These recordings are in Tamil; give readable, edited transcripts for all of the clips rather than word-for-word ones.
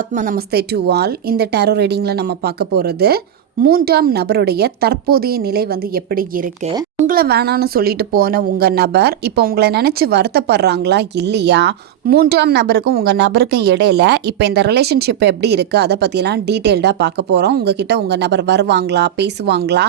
ஆத்மா நமஸ்தே டு ஆல். இந்த டேரோ ரீடிங்கில் நம்ம பார்க்க போகிறது மூன்றாம் நபருடைய தற்போதைய நிலை எப்படி இருக்கு. உங்களை வேணான்னு சொல்லிட்டு போன உங்கள் நபர் இப்போ உங்களை நினச்சி வருத்தப்படுறாங்களா இல்லையா? மூன்றாம் நபருக்கும் உங்கள் நபருக்கும் இடையில இப்போ இந்த ரிலேஷன்ஷிப் எப்படி இருக்குது அதை பற்றிலாம் டீட்டெயில்டாக பார்க்க போகிறோம். உங்ககிட்ட உங்கள் நபர் வருவாங்களா, பேசுவாங்களா,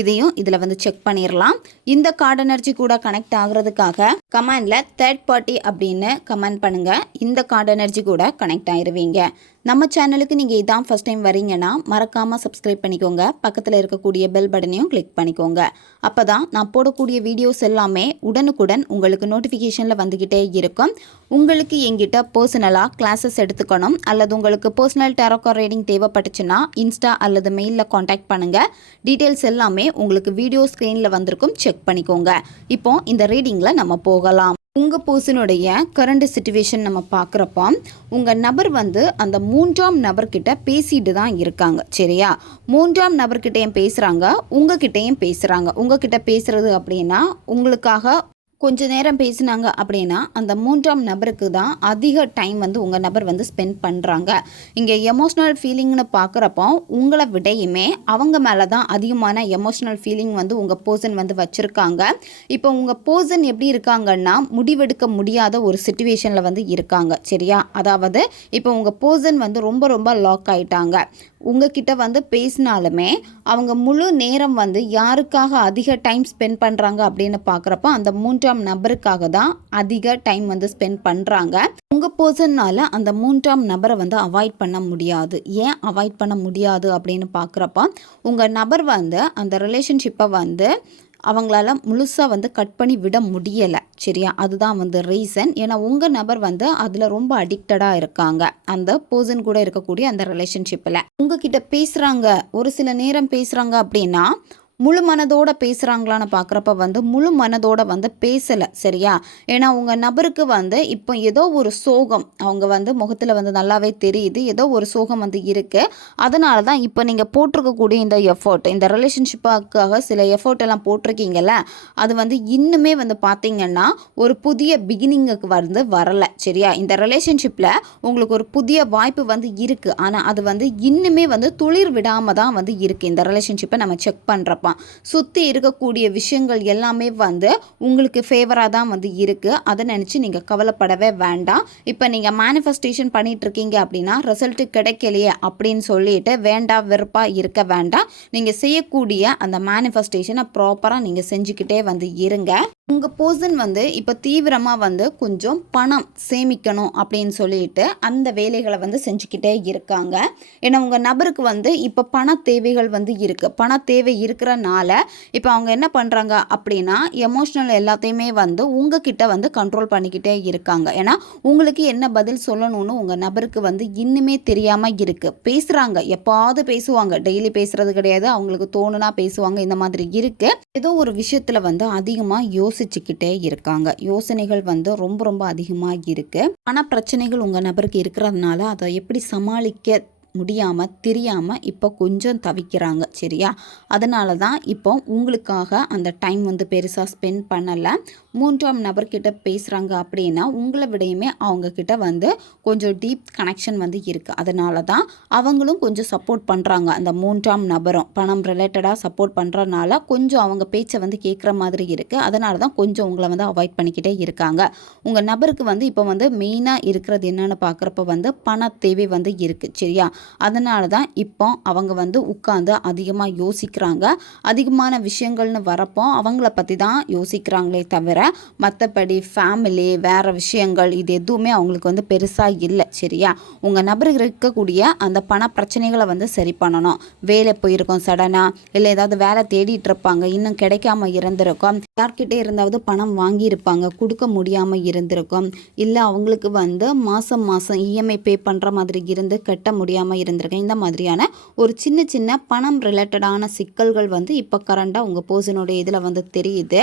இதையும் இதில் செக் பண்ணிடலாம். இந்த கார்டு எனர்ஜி கூட கனெக்ட் ஆகுறதுக்காக கமெண்டில் தேர்ட் பார்ட்டி அப்படின்னு கமெண்ட் பண்ணுங்கள். இந்த கார்டு எனர்ஜி கூட கனெக்ட் ஆயிடுவீங்க. நம்ம சேனலுக்கு நீங்கள் இதான் ஃபஸ்ட் டைம் வரீங்கன்னா மறக்காமல் சப்ஸ்கிரைப் பண்ணிக்கோங்க. பக்கத்தில் இருக்கக்கூடிய பெல் பட்டனையும் கிளிக் பண்ணிக்கோங்க. அப்போ தான் நான் போடக்கூடிய வீடியோஸ் எல்லாமே உடனுக்குடன் உங்களுக்கு நோட்டிஃபிகேஷனில் வந்துக்கிட்டே இருக்கும். உங்களுக்கு எங்கிட்ட பர்சனலாக கிளாஸஸ் எடுத்துக்கணும் அல்லது உங்களுக்கு பர்சனல் டேரோ கார்ட் ரீடிங் தேவைப்பட்டுச்சுன்னா இன்ஸ்டா அல்லது மெயிலில் காண்டாக்ட் பண்ணுங்கள். டீட்டெயில்ஸ் எல்லாமே உங்களுக்கு வீடியோ ஸ்க்ரீனில் வந்திருக்கும், செக் பண்ணிக்கோங்க. இப்போ இந்த ரீடிங்கில் நம்ம போகலாம். உங்கள் பர்சனுடைய கரண்ட் சிச்சுவேஷன் நம்ம பார்க்குறப்போ உங்கள் நபர் அந்த மூன்றாம் நபர்கிட்ட பேசிட்டு தான் இருக்காங்க. சரியா? மூன்றாம் நபர்கிட்டையும் பேசுகிறாங்க, உங்ககிட்டையும் பேசுகிறாங்க. உங்ககிட்ட பேசுகிறது அப்படின்னா உங்களுக்காக கொஞ்ச நேரம் பேசினாங்க அப்படின்னா அந்த மூன்றாம் நபருக்கு தான் அதிக டைம் உங்கள் நபர் ஸ்பெண்ட் பண்ணுறாங்க. இங்கே எமோஷ்னல் ஃபீலிங்னு பார்க்குறப்போ உங்களை விடையுமே அவங்க மேலே தான் அதிகமான எமோஷ்னல் ஃபீலிங் உங்கள் பர்சன் வச்சுருக்காங்க. இப்போ உங்கள் பர்சன் எப்படி இருக்காங்கன்னா முடிவெடுக்க முடியாத ஒரு சிச்சுவேஷனில் இருக்காங்க. சரியா? அதாவது இப்போ உங்கள் பர்சன் ரொம்ப ரொம்ப லாக் ஆகிட்டாங்க. உங்ககிட்ட பேசினாலுமே அவங்க முழு நேரம் யாருக்காக அதிக டைம் ஸ்பெண்ட் பண்ணுறாங்க அப்படின்னு பார்க்குறப்ப அந்த மூன்றாம் நபருக்காக தான் அதிக டைம் ஸ்பெண்ட் பண்ணுறாங்க. உங்கள் பர்சன்னால் அந்த மூன்றாம் நபரை அவாய்ட் பண்ண முடியாது. ஏன் அவாய்ட் பண்ண முடியாது அப்படின்னு பார்க்குறப்ப உங்கள் நபர் அந்த ரிலேஷன்ஷிப்பை அவங்களால முழுசாக கட் பண்ணி விட முடியலை. சரியா? அதுதான் ரீசன். ஏன்னா உங்கள் நபர் அதில் ரொம்ப அடிக்டடாக இருக்காங்க. அந்த பர்சன் கூட இருக்கக்கூடிய அந்த ரிலேஷன்ஷிப்பில் உங்ககிட்ட பேசுகிறாங்க, ஒரு சில நேரம் பேசுகிறாங்க அப்படின்னா முழு மனதோடு பேசுகிறாங்களான்னு பார்க்குறப்ப முழு மனதோடு பேசலை. சரியா? ஏன்னா உங்கள் நபருக்கு இப்போ ஏதோ ஒரு சோகம் அவங்க முகத்தில் நல்லாவே தெரியுது. ஏதோ ஒரு சோகம் இருக்குது. அதனால தான் இப்போ நீங்கள் போட்டிருக்கக்கூடிய இந்த எஃபோர்ட், இந்த ரிலேஷன்ஷிப்புக்காக சில எஃபோர்ட் எல்லாம் போட்டிருக்கீங்கல்ல, அது இன்னுமே பார்த்தீங்கன்னா ஒரு புதிய பிகினிங்குக்கு வரலை. சரியா? இந்த ரிலேஷன்ஷிப்பில் உங்களுக்கு ஒரு புதிய வாய்ப்பு இருக்குது. ஆனால் அது இன்னுமே துளிர் விடாமல் தான் இருக்குது. இந்த ரிலேஷன்ஷிப்பை நம்ம செக் பண்ணுறப்ப சுற்றி இருக்கக்கூடிய விஷயங்கள் எல்லாமே உங்களுக்கு ஃபேவராக தான் இருக்குது. அதை நினச்சி நீங்கள் கவலைப்படவே வேண்டாம். இப்போ நீங்கள் மேனிஃபெஸ்டேஷன் பண்ணிகிட்டு இருக்கீங்க அப்படின்னா ரிசல்ட்டு கிடைக்கலையே அப்படின்னு சொல்லிட்டு வேண்டாம் வெறுப்பாக இருக்க வேண்டாம். நீங்கள் செய்யக்கூடிய அந்த மேனிஃபெஸ்டேஷனை ப்ராப்பராக நீங்கள் செஞ்சுக்கிட்டே இருங்க. உங்கள் பர்சன் இப்போ தீவிரமாக கொஞ்சம் பணம் சேமிக்கணும் அப்படின்னு சொல்லிட்டு அந்த வேலைகளை செஞ்சுக்கிட்டே இருக்காங்க. ஏன்னா உங்கள் நபருக்கு இப்போ பண தேவைகள் இருக்குது. பண தேவை இருக்கிறனால இப்போ அவங்க என்ன பண்ணுறாங்க அப்படின்னா எமோஷ்னல் எல்லாத்தையுமே உங்ககிட்ட கண்ட்ரோல் பண்ணிக்கிட்டே இருக்காங்க. ஏன்னா உங்களுக்கு என்ன பதில் சொல்லணும்னு உங்கள் நபருக்கு இன்னுமே தெரியாமல் இருக்குது. பேசுகிறாங்க, எப்பாவது பேசுவாங்க, டெய்லி பேசுகிறது கிடையாது. அவங்களுக்கு தோணுனா பேசுவாங்க. இந்த மாதிரி இருக்குது. ஏதோ ஒரு விஷயத்தில் அதிகமாக யோசிச்சுக்கிட்டே இருக்காங்க. யோசனைகள் ரொம்ப ரொம்ப அதிகமாக இருக்குது. ஆனால் பிரச்சனைகள் உங்கள் நபருக்கு இருக்கிறதுனால அதை எப்படி சமாளிக்க முடியாமல் தெரியாமல் இப்போ கொஞ்சம் தவிக்கிறாங்க. சரியா? அதனால தான் இப்போ உங்களுக்காக அந்த டைம் பெருசாக ஸ்பெண்ட் பண்ணலை. மூன்றாம் நபர்கிட்ட பேசுகிறாங்க அப்படின்னா உங்களை விடையுமே அவங்கக்கிட்ட கொஞ்சம் டீப் கனெக்ஷன் இருக்குது. அதனால தான் அவங்களும் கொஞ்சம் சப்போர்ட் பண்ணுறாங்க. அந்த மூன்றாம் நபரும் பணம் ரிலேட்டடாக சப்போர்ட் பண்ணுறதுனால கொஞ்சம் அவங்க பேச்சை கேட்குற மாதிரி இருக்குது. அதனால தான் கொஞ்சம் உங்களை அவாய்ட் பண்ணிக்கிட்டே இருக்காங்க. உங்கள் நபருக்கு இப்போ மெயினாக இருக்கிறது என்னென்னு பார்க்குறப்ப பண தேவை இருக்குது. சரியா? அதனால தான் இப்போ அவங்க உட்காந்து அதிகமாக யோசிக்கிறாங்க. அதிகமான விஷயங்கள்னு வரப்போ அவங்கள பற்றி தான் யோசிக்கிறாங்களே தவிர மற்றபடி ஃபேமிலி வேறு விஷயங்கள் இது எதுவுமே அவங்களுக்கு பெருசாக இல்லை. சரியா? உங்கள் நபருக்கு இருக்கக்கூடிய அந்த பண பிரச்சனைகளை சரி பண்ணணும். வேலை போயிருக்கோம் சடனாக, இல்லை ஏதாவது வேலை தேடிட்டு இருப்பாங்க, இன்னும் கிடைக்காம இருந்திருக்கும். யார்கிட்டே இருந்தாவது பணம் வாங்கியிருப்பாங்க, கொடுக்க முடியாமல் இருந்திருக்கும். இல்லை அவங்களுக்கு மாதம் மாதம் இஎம்ஐ பே பண்ணுற மாதிரி இருந்து கட்ட முடியாமல் முடியாமல் இருந்திருக்கேன். இந்த மாதிரியான ஒரு சின்ன சின்ன பணம் ரிலேட்டடான சிக்கல்கள் வந்து இப்போ கரண்டாக உங்கள் பர்சனுடைய இதில் வந்து தெரியுது.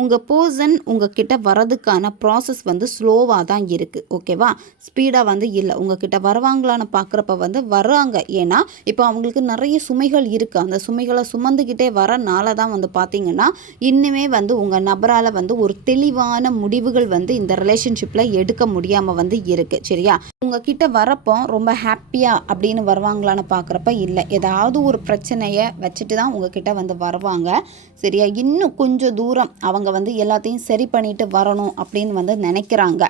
உங்கள் பர்சன் உங்ககிட்ட வரதுக்கான ப்ராசஸ் வந்து ஸ்லோவாக தான் இருக்குது. ஓகேவா, ஸ்பீடாக வந்து இல்லை. உங்ககிட்ட வருவாங்களான்னு பார்க்குறப்ப வந்து வராங்க. ஏன்னா இப்போ அவங்களுக்கு நிறைய சுமைகள் இருக்குது. அந்த சுமைகளை சுமந்துக்கிட்டே வரனால தான் வந்து பார்த்திங்கன்னா இன்னுமே வந்து உங்கள் நபரால் வந்து ஒரு தெளிவான முடிவுகள் வந்து இந்த ரிலேஷன்ஷிப்பில் எடுக்க முடியாமல் வந்து இருக்குது. சரியா, உங்ககிட்ட வரப்போ ரொம்ப ஹாப்பியாக அப்படின்னு வருவாங்களான்னு பார்க்குறப்ப இல்லை. ஏதாவது ஒரு பிரச்சனையை வச்சுட்டு தான் உங்ககிட்ட வந்து வருவாங்க. சரியா, இன்னும் கொஞ்சம் தூரம் அவங்க வந்து எல்லாத்தையும் சரி பண்ணிட்டு வரணும் அப்படின்னு வந்து நினைக்கிறாங்க.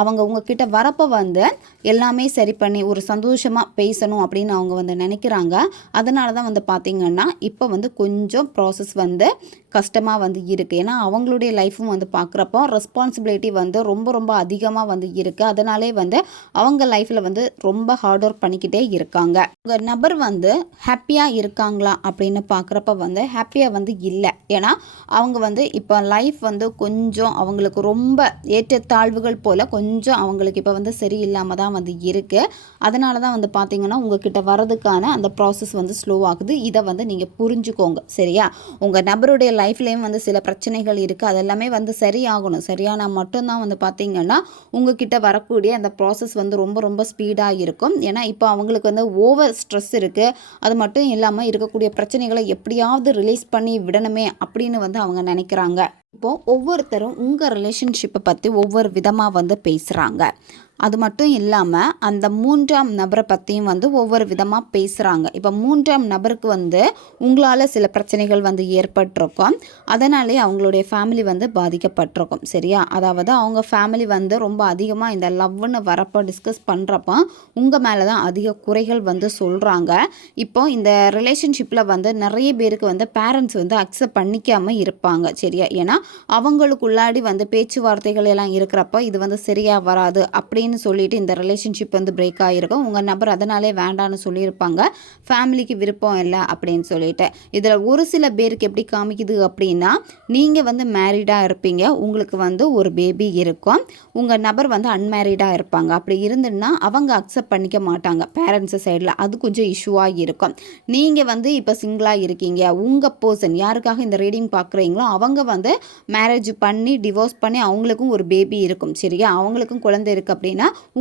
அவங்க உங்ககிட்ட வரப்போ வந்து எல்லாமே சரி பண்ணி ஒரு சந்தோஷமாக பேசணும் அப்படின்னு அவங்க வந்து நினைக்கிறாங்க. அதனால தான் வந்து பார்த்திங்கன்னா இப்போ வந்து கொஞ்சம் ப்ராசஸ் வந்து கஷ்டமாக வந்து இருக்குது. ஏன்னா அவங்களுடைய லைஃப்பும் வந்து பார்க்குறப்போ ரெஸ்பான்சிபிலிட்டி வந்து ரொம்ப ரொம்ப அதிகமாக வந்து இருக்குது. அதனாலே வந்து அவங்க லைஃப்பில் வந்து ரொம்ப ஹார்ட் ஒர்க் பண்ணிக்கிட்டே இருக்காங்க. உங்கள் நபர் வந்து ஹாப்பியாக இருக்காங்களா அப்படின்னு பார்க்குறப்ப வந்து ஹாப்பியாக வந்து இல்லை. ஏன்னா அவங்க வந்து இப்போ லைஃப் வந்து கொஞ்சம் அவங்களுக்கு ரொம்ப ஏற்றத்தாழ்வுகள் போல் கொஞ்சம் அவங்களுக்கு இப்போ வந்து சரியில்லாமல் தான் வந்து இருக்குது. அதனால தான் வந்து பார்த்திங்கன்னா உங்ககிட்ட வரதுக்கான அந்த ப்ராசஸ் வந்து ஸ்லோ ஆகுது. இதை வந்து நீங்கள் புரிஞ்சுக்கோங்க. சரியா, உங்கள் நபருடைய லைஃப்லேயும் வந்து சில பிரச்சனைகள் இருக்குது. அதெல்லாமே வந்து சரியாகணும். சரியானா மட்டும்தான் வந்து பார்த்திங்கன்னா உங்ககிட்ட வரக்கூடிய அந்த ப்ராசஸ் வந்து ரொம்ப ரொம்ப ஸ்பீடாக இருக்கும். ஏன்னா இப்போ அவங்களுக்கு வந்து ஓவர் ஸ்ட்ரெஸ் இருக்குது. அது மட்டும் இல்லாமல் இருக்கக்கூடிய பிரச்சனைகளை எப்படியாவது ரிலீஸ் பண்ணி விடணுமே அப்படின்னு வந்து அவங்க நினைக்கிறாங்க. இப்போது ஒவ்வொருத்தரும் உங்கள் ரிலேஷன்ஷிப்பை பற்றி ஒவ்வொரு விதமாக வந்து பேசுகிறாங்க. அது மட்டும் இல்லாமல் அந்த மூன்றாம் நபரை பற்றியும் வந்து ஒவ்வொரு விதமாக பேசுகிறாங்க. இப்போ மூன்றாம் நபருக்கு வந்து உங்களால் சில பிரச்சனைகள் வந்து ஏற்பட்டிருக்கும். அதனாலே அவங்களுடைய ஃபேமிலி வந்து பாதிக்கப்பட்டிருக்கும். சரியா, அதாவது அவங்க ஃபேமிலி வந்து ரொம்ப அதிகமாக இந்த லவ்னு வரப்போ டிஸ்கஸ் பண்ணுறப்போ உங்கள் மேலே தான் அதிக குறைகள் வந்து சொல்கிறாங்க. இப்போ இந்த ரிலேஷன்ஷிப்பில் வந்து நிறைய பேருக்கு வந்து பேரண்ட்ஸ் வந்து அக்செப்ட் பண்ணிக்காமல் இருப்பாங்க. சரியா, ஏன்னா அவங்களுக்குள்ளாடி வந்து பேச்சுவார்த்தைகள் எல்லாம் இருக்கிறப்போ இது வந்து சரியாக வராது அப்படின்னு சொல்லிட்டு இந்த ரிலேஷன்ஷிப் வந்து பிரேக் ஆகிருக்கும். உங்கள் நபர் அதனாலே வேண்டான்னு சொல்லியிருப்பாங்க. ஃபேமிலிக்கு விருப்பம் இல்லை அப்படின்னு சொல்லிட்டு. இதில் ஒரு சில பேருக்கு எப்படி காமிக்குது அப்படின்னா, நீங்கள் வந்து மேரிடாக இருப்பீங்க, உங்களுக்கு வந்து ஒரு பேபி இருக்கும். உங்கள் நபர் வந்து அன்மேரிடாக இருப்பாங்க. அப்படி இருந்துன்னா அவங்க அக்செப்ட் பண்ணிக்க மாட்டாங்க பேரண்ட்ஸ் சைடில். அது கொஞ்சம் இஷ்யூவாக இருக்கும். நீங்கள் வந்து இப்போ சிங்கிளாக இருக்கீங்க. உங்கள் பர்சன் யாருக்காக இந்த ரீடிங் பார்க்குறீங்களோ அவங்க வந்து மேரேஜ் பண்ணி டிவோர்ஸ் பண்ணி அவங்களுக்கும் ஒரு பேபி இருக்கும். சரியா, அவங்களுக்கும் குழந்தை இருக்குது அப்படின்னா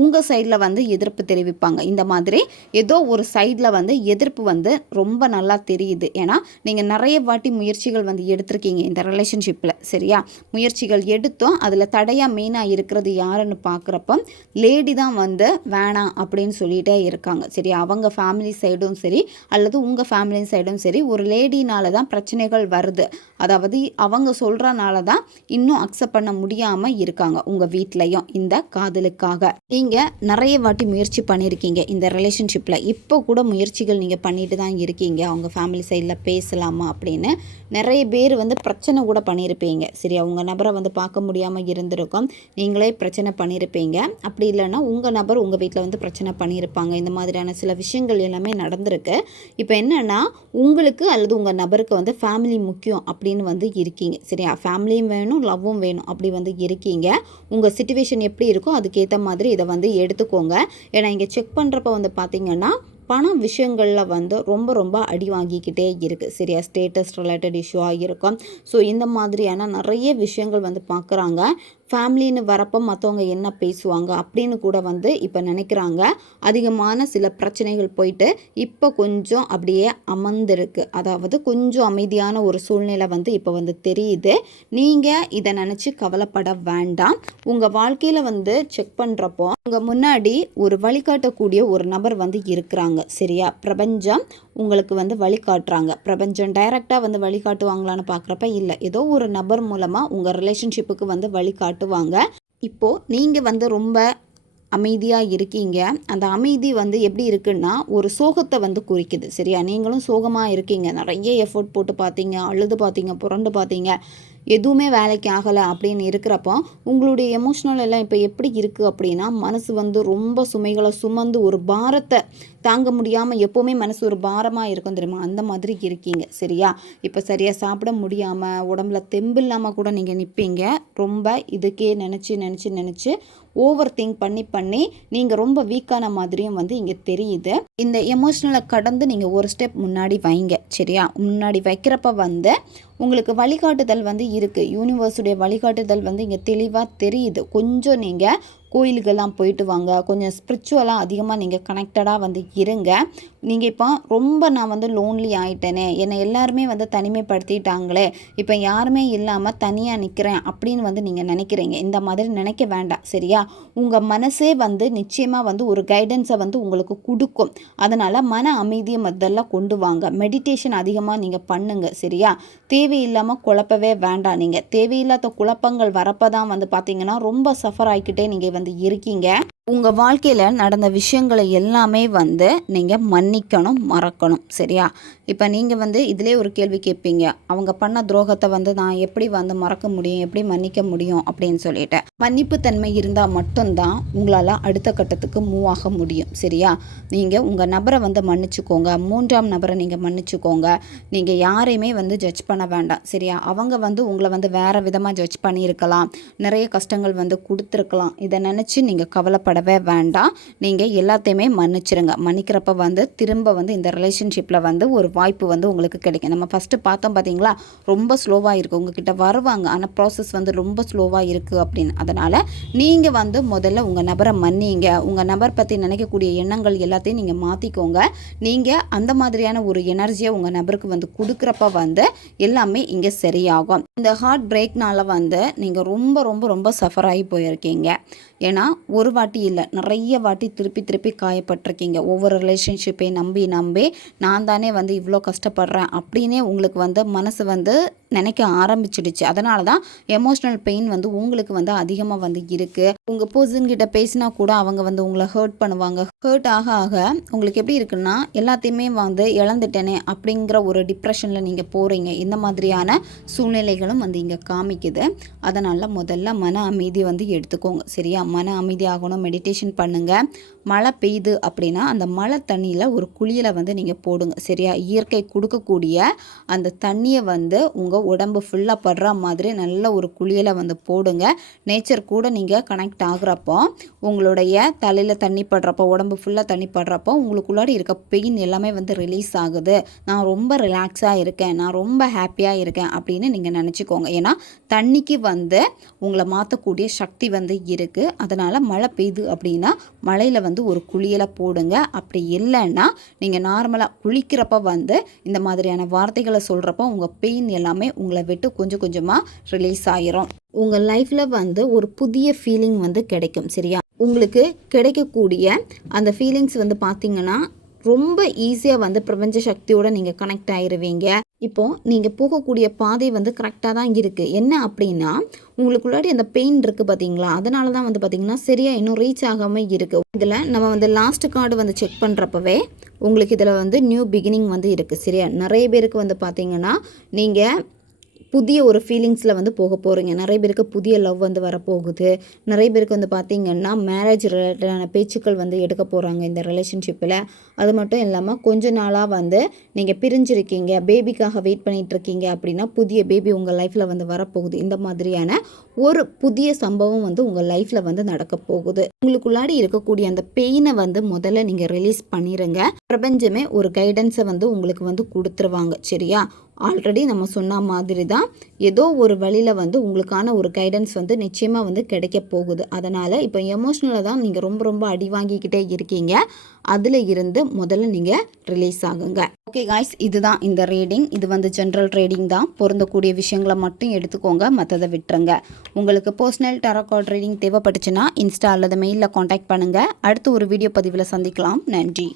உங்கள் சைடில் வந்து எதிர்ப்பு தெரிவிப்பாங்க. இந்த மாதிரி ஏதோ ஒரு சைடில் வந்து எதிர்ப்பு வந்து ரொம்ப நல்லா தெரியுது. ஏன்னா நீங்கள் நிறைய வாட்டி முயற்சிகள் வந்து எடுத்திருக்கீங்க இந்த ரிலேஷன்ஷிப்பில். சரியா, முயற்சிகள் எடுத்தோம். அதில் தடையாக மெயினாக இருக்கிறது யாருன்னு பார்க்குறப்ப லேடி தான் வந்து வேணாம் அப்படின்னு சொல்லிகிட்டே இருக்காங்க. சரி, அவங்க ஃபேமிலி சைடும் சரி அல்லது உங்கள் ஃபேமிலி சைடும் சரி ஒரு லேடினால தான் பிரச்சனைகள் வருது. அதாவது அவங்க சொல்கிறனால தான் இன்னும் அக்செப்ட் பண்ண முடியாமல் இருக்காங்க உங்கள் வீட்லேயும் இந்த காதலுக்காக. நீங்கள் நிறைய வாட்டி முயற்சி பண்ணியிருக்கீங்க இந்த ரிலேஷன்ஷிப்பில். இப்போ கூட முயற்சிகள் நீங்கள் பண்ணிட்டு தான் இருக்கீங்க. அவங்க ஃபேமிலி சைடில் பேசலாமா அப்படின்னு நிறைய பேர் வந்து பிரச்சனை கூட பண்ணியிருப்பீங்க. சரி, அவங்க நபரை வந்து பார்க்க முடியாமல் இருந்திருக்கும். நீங்களே பிரச்சனை பண்ணியிருப்பீங்க. அப்படி இல்லைன்னா உங்கள் நபர் உங்கள் வீட்டில் வந்து பிரச்சனை பண்ணியிருப்பாங்க. இந்த மாதிரியான சில விஷயங்கள் எல்லாமே நடந்திருக்கு. இப்போ என்னென்னா உங்களுக்கு அல்லது உங்கள் நபருக்கு வந்து ஃபேமிலி முக்கியம் அப்படின்னு வந்து இருக்கீங்க. சரியா, ஃபேமிலியும் வேணும் லவ்வும் வேணும் அப்படி வந்து இருக்கீங்க. உங்கள் சிச்சுவேஷன் எப்படி இருக்கோ அதுக்கேற்ற மாதிரி இதை வந்து எடுத்துக்கோங்க. ஏன்னா இங்கே செக் பண்ணுறப்ப வந்து பார்த்திங்கன்னா பண விஷயங்களில் வந்து ரொம்ப ரொம்ப அடி வாங்கிக்கிட்டே இருக்குது. சரியா, ஸ்டேட்டஸ் ரிலேட்டட் இஷ்யூவாக இருக்கும். ஸோ இந்த மாதிரியான நிறைய விஷயங்கள் வந்து பார்க்குறாங்க. ஃபேமிலின்னு வரப்போ மற்றவங்க என்ன பேசுவாங்க அப்படின்னு கூட வந்து இப்போ நினைக்கிறாங்க. அதிகமான சில பிரச்சனைகள் போயிட்டு இப்போ கொஞ்சம் அப்படியே அமர்ந்திருக்கு. அதாவது கொஞ்சம் அமைதியான ஒரு சூழ்நிலை வந்து இப்போ வந்து தெரியுது. நீங்கள் இதை நினச்சி கவலைப்பட வேண்டாம். உங்கள் வாழ்க்கையில் வந்து செக் பண்ணுறப்போ உங்கள் முன்னாடி ஒரு வழிகாட்டக்கூடிய ஒரு நபர் வந்து இருக்கிறாங்க. சரியா, பிரபஞ்சம் உங்களுக்கு வந்து வழிகாட்டுறாங்க. பிரபஞ்சம் டைரெக்டாக வந்து வழிகாட்டுவாங்களான்னு பார்க்குறப்ப இல்லை, ஏதோ ஒரு நபர் மூலமாக உங்கள் ரிலேஷன்ஷிப்புக்கு வந்து வழிகாட்டுவாங்க. இப்போது நீங்கள் வந்து ரொம்ப அமைதியாக இருக்கீங்க. அந்த அமைதி வந்து எப்படி இருக்குன்னா ஒரு சோகத்தை வந்து குறிக்குது. சரியா, நீங்களும் சோகமாக இருக்கீங்க. நிறைய எஃபோர்ட் போட்டு பார்த்தீங்க, அழுது பார்த்தீங்க, புரண்டு பார்த்தீங்க, எதுவுமே வேலைக்கு ஆகலை அப்படின்னு இருக்கிறப்போ உங்களுடைய எமோஷ்னல் எல்லாம் இப்போ எப்படி இருக்குது அப்படின்னா மனசு வந்து ரொம்ப சுமைகளை சுமந்து ஒரு பாரத்தை தாங்க முடியாமல் எப்போவுமே மனசு ஒரு பாரமாக இருக்கும் தெரியுமா, அந்த மாதிரி இருக்கீங்க. சரியா, இப்போ சரியாக சாப்பிட முடியாமல் உடம்புல தெம்பு இல்லாமல் கூட நீங்கள் நிற்பீங்க. ரொம்ப இதுக்கே நினச்சி ஓவர் திங்க் பண்ணி நீங்கள் ரொம்ப வீக்கான மாதிரியும் வந்து இங்கே தெரியுது. இந்த எமோஷ்னலை கடந்து நீங்கள் ஒரு ஸ்டெப் முன்னாடி வைங்க. சரியா? முன்னாடி வைக்கிறப்ப வந்து உங்களுக்கு வழிகாட்டுதல் வந்து இருக்குது. யூனிவர்ஸுடைய வழிகாட்டுதல் வந்து இங்கே தெளிவாக தெரியுது. கொஞ்சம் நீங்கள் கோயிலுக்கெல்லாம் போயிட்டு வாங்க, கொஞ்சம் ஸ்பிரிச்சுவலாக அதிகமாக நீங்கள் கனெக்டடாக வந்து இருங்க. நீங்கள் இப்போ ரொம்ப நான் வந்து லோன்லி ஆகிட்டேனே, என்னை எல்லாருமே வந்து தனிமைப்படுத்திட்டாங்களே, இப்போ யாருமே இல்லாமல் தனியாக நிற்கிறேன் அப்படின்னு வந்து நீங்கள் நினைக்கிறீங்க. இந்த மாதிரி நினைக்க வேண்டாம். சரியா? உங்கள் மனசே வந்து நிச்சயமாக வந்து ஒரு கைடன்ஸை வந்து உங்களுக்கு கொடுக்கும். அதனால் மன அமைதியை முதல்ல கொண்டு வாங்க. மெடிடேஷன் அதிகமாக நீங்கள் பண்ணுங்க. சரியா? தேவையில்லாமல் குழப்பவே வேண்டாம். நீங்கள் தேவையில்லாத குழப்பங்கள் வரப்போ தான் வந்து பார்த்தீங்கன்னா ரொம்ப சஃபர் ஆகிக்கிட்டே நீங்கள் வந்து இருக்கீங்க. உங்கள் வாழ்க்கையில் நடந்த விஷயங்களை எல்லாமே வந்து நீங்கள் மன்னிக்கணும், மறக்கணும். சரியா? இப்போ நீங்கள் வந்து இதிலே ஒரு கேள்வி கேட்பீங்க, அவங்க பண்ண துரோகத்தை வந்து நான் எப்படி வந்து மறக்க முடியும், எப்படி மன்னிக்க முடியும் அப்படின்னு சொல்லிட்டு. மன்னிப்பு தன்மை இருந்தால் மட்டும்தான் உங்களால் அடுத்த கட்டத்துக்கு மூவ் ஆக முடியும். சரியா? நீங்கள் உங்கள் நபரை வந்து மன்னிச்சுக்கோங்க, 3ஆம் நபரை நீங்கள் மன்னிச்சுக்கோங்க. நீங்கள் யாரையுமே வந்து ஜட்ஜ் பண்ண வேண்டாம். சரியா? அவங்க வந்து உங்களை வந்து வேறு விதமாக ஜட்ஜ் பண்ணியிருக்கலாம், நிறைய கஷ்டங்கள் வந்து கொடுத்துருக்கலாம். இதை நினச்சி நீங்கள் கவலைப்படவே வேண்டாம். நீங்கள் எல்லாத்தையுமே மன்னிச்சிருங்க. மன்னிக்கிறப்ப வந்து திரும்ப வந்து இந்த ரிலேஷன்ஷிப்பில் வந்து ஒரு வாய்ப்பு வந்து உங்களுக்கு கிடைக்கும். நம்ம ஃபஸ்ட்டு பார்த்தோம் பார்த்தீங்களா, ரொம்ப ஸ்லோவாக இருக்குது, உங்ககிட்ட வருவாங்க, ஆனால் ப்ராசஸ் வந்து ரொம்ப ஸ்லோவாக இருக்குது அப்படின்னு. அதனால் நீங்கள் வந்து முதல்ல உங்கள் நபரை மன்னிங்க. உங்கள் நபர் பற்றி நினைக்கக்கூடிய எண்ணங்கள் எல்லாத்தையும் நீங்கள் மாற்றிக்கோங்க. நீங்கள் அந்த மாதிரியான ஒரு எனர்ஜியை உங்கள் நபருக்கு வந்து கொடுக்குறப்ப வந்து எல்லாமே இங்கே சரியாகும். இந்த ஹார்ட் பிரேக்னால் வந்து நீங்கள் ரொம்ப ரொம்ப ரொம்ப சஃபர் ஆகி போயிருக்கீங்க. ஏன்னா ஒரு வாட்டி இல்லை, நிறைய வாட்டி திருப்பி காயப்பட்டிருக்கீங்க. ஒவ்வொரு ரிலேஷன்ஷிப்பை நம்பி நான் தானே வந்து இவ்வளோ கஷ்டப்படுறேன் அப்படின்னே உங்களுக்கு வந்து மனசு வந்து நினைக்க ஆரம்பிச்சிடுச்சு. அதனால தான் எமோஷ்னல் பெயின் வந்து உங்களுக்கு வந்து அதிகமாக வந்து இருக்குது. உங்கள் பர்சன்கிட்ட பேசினா கூட அவங்க வந்து உங்களை ஹர்ட் பண்ணுவாங்க. ஹர்ட் ஆக உங்களுக்கு எப்படி இருக்குன்னா, எல்லாத்தையுமே வந்து இழந்துட்டேனே அப்படிங்கிற ஒரு டிப்ரெஷனில் நீங்கள் போகிறீங்க. இந்த மாதிரியான சூழ்நிலைகளும் வந்து இங்கே காமிக்குது. அதனால் முதல்ல மன அமைதி வந்து எடுத்துக்கோங்க. சரியா? மன அமைதி ஆகணும், மெடிடேஷன் பண்ணுங்கள். மழை பெய்யுது அப்படின்னா அந்த மழை தண்ணியில் ஒரு குளியலை வந்து நீங்கள் போடுங்க. சரியா? இயற்கை கொடுக்கக்கூடிய அந்த தண்ணியை வந்து உங்கள் உடம்பு ஃபுல்லாக படுற மாதிரி நல்ல ஒரு குளியலை வந்து போடுங்க. நேச்சர் கூட நீங்கள் கனெக்ட் ஆகுறப்போ, உங்களுடைய தலையில் தண்ணி படுறப்போ, உடம்பு ஃபுல்லாக தண்ணி படுறப்போ உங்களுக்குள்ளாடி இருக்க பெயின் எல்லாமே வந்து ரிலீஸ் ஆகுது. நான் ரொம்ப ரிலாக்ஸாக இருக்கேன், நான் ரொம்ப ஹாப்பியாக இருக்கேன் அப்படின்னு நீங்கள் நினச்சிக்கோங்க. ஏன்னா தண்ணிக்கு வந்து உங்களை மாற்றக்கூடிய சக்தி வந்து இருக்குது. அதனால் மழை பெய்யுது அப்படின்னா மழையில் வந்து ஒரு குளியலை போடுங்க. அப்படி இல்லைன்னா நீங்கள் நார்மலாக குளிக்கிறப்ப வந்து இந்த மாதிரியான வார்த்தைகளை சொல்கிறப்போ உங்கள் பெயின் எல்லாமே உங்களை விட்டு கொஞ்சம் கொஞ்சமாக ரிலீஸ் ஆகிரும். உங்கள் லைஃப்பில் வந்து ஒரு புதிய ஃபீலிங் வந்து கிடைக்கும். சரியா? உங்களுக்கு கிடைக்கக்கூடிய அந்த ஃபீலிங்ஸ் வந்து பார்த்திங்கன்னா ரொம்ப ஈஸியாக வந்து பிரபஞ்ச சக்தியோடு நீங்கள் கனெக்ட் ஆகிருவீங்க. இப்போது நீங்கள் போகக்கூடிய பாதை வந்து கரெக்டாக தான் இருக்குது. என்ன அப்படின்னா, உங்களுக்குள்ளாடி அந்த பெயின் இருக்குது பார்த்தீங்களா, அதனால தான் வந்து பார்த்திங்கன்னா சரியாக இன்னும் ரீச் ஆகாமல் இருக்குது. இதில் நம்ம வந்து லாஸ்ட் கார்டு வந்து செக் பண்ணுறப்பவே உங்களுக்கு இதில் வந்து நியூ பிகினிங் வந்து இருக்குது. சரியா? நிறைய பேருக்கு வந்து பார்த்திங்கன்னா நீங்கள் புதிய ஒரு ஃபீலிங்ஸில் வந்து போக போகிறீங்க. நிறைய பேருக்கு புதிய லவ் வந்து வரப்போகுது. நிறைய பேருக்கு வந்து பார்த்திங்கன்னா மேரேஜ் ரிலேட்டடான பேச்சுக்கள் வந்து எடுக்க போகிறாங்க இந்த ரிலேஷன்ஷிப்பில். அது மட்டும் இல்லாமல் கொஞ்ச நாளாக வந்து நீங்கள் பிரிஞ்சிருக்கீங்க, பேபிக்காக வெயிட் பண்ணிகிட்ருக்கீங்க அப்படின்னா புதிய பேபி உங்கள் லைஃப்பில் வந்து வரப்போகுது. இந்த மாதிரியான ஒரு புதிய சம்பவம் வந்து உங்கள் லைஃப்பில் வந்து நடக்க போகுது. உங்களுக்குள்ளாடி இருக்கக்கூடிய அந்த பெயினை வந்து முதல்ல நீங்கள் ரிலீஸ் பண்ணிடுங்க. பிரபஞ்சமே ஒரு கைடன்ஸை வந்து உங்களுக்கு வந்து கொடுத்துருவாங்க. சரியா? ஆல்ரெடி நம்ம சொன்ன மாதிரி தான் ஏதோ ஒரு வழியில் வந்து உங்களுக்கான ஒரு கைடன்ஸ் வந்து நிச்சயமாக வந்து கிடைக்க போகுது. அதனால் இப்போ எமோஷ்னலாக தான் நீங்கள் ரொம்ப ரொம்ப அடி வாங்கிக்கிட்டே இருக்கீங்க. அதில் இருந்து முதல்ல நீங்கள் ரிலீஸ் ஆகுங்க. ஓகே காய்ஸ், இதுதான் இந்த ரீடிங். இது வந்து ஜென்ரல் ரீடிங் தான். பொருந்தக்கூடிய விஷயங்களை மட்டும் எடுத்துக்கோங்க, மற்றதை விட்டுருங்க. உங்களுக்கு பர்சனல் டாரோ கார்ட் ரீடிங் தேவைப்பட்டுச்சுன்னா இன்ஸ்டா அல்லது மெயிலில் காண்டாக்ட் பண்ணுங்கள். அடுத்து ஒரு வீடியோ பதிவில் சந்திக்கலாம். நன்றி.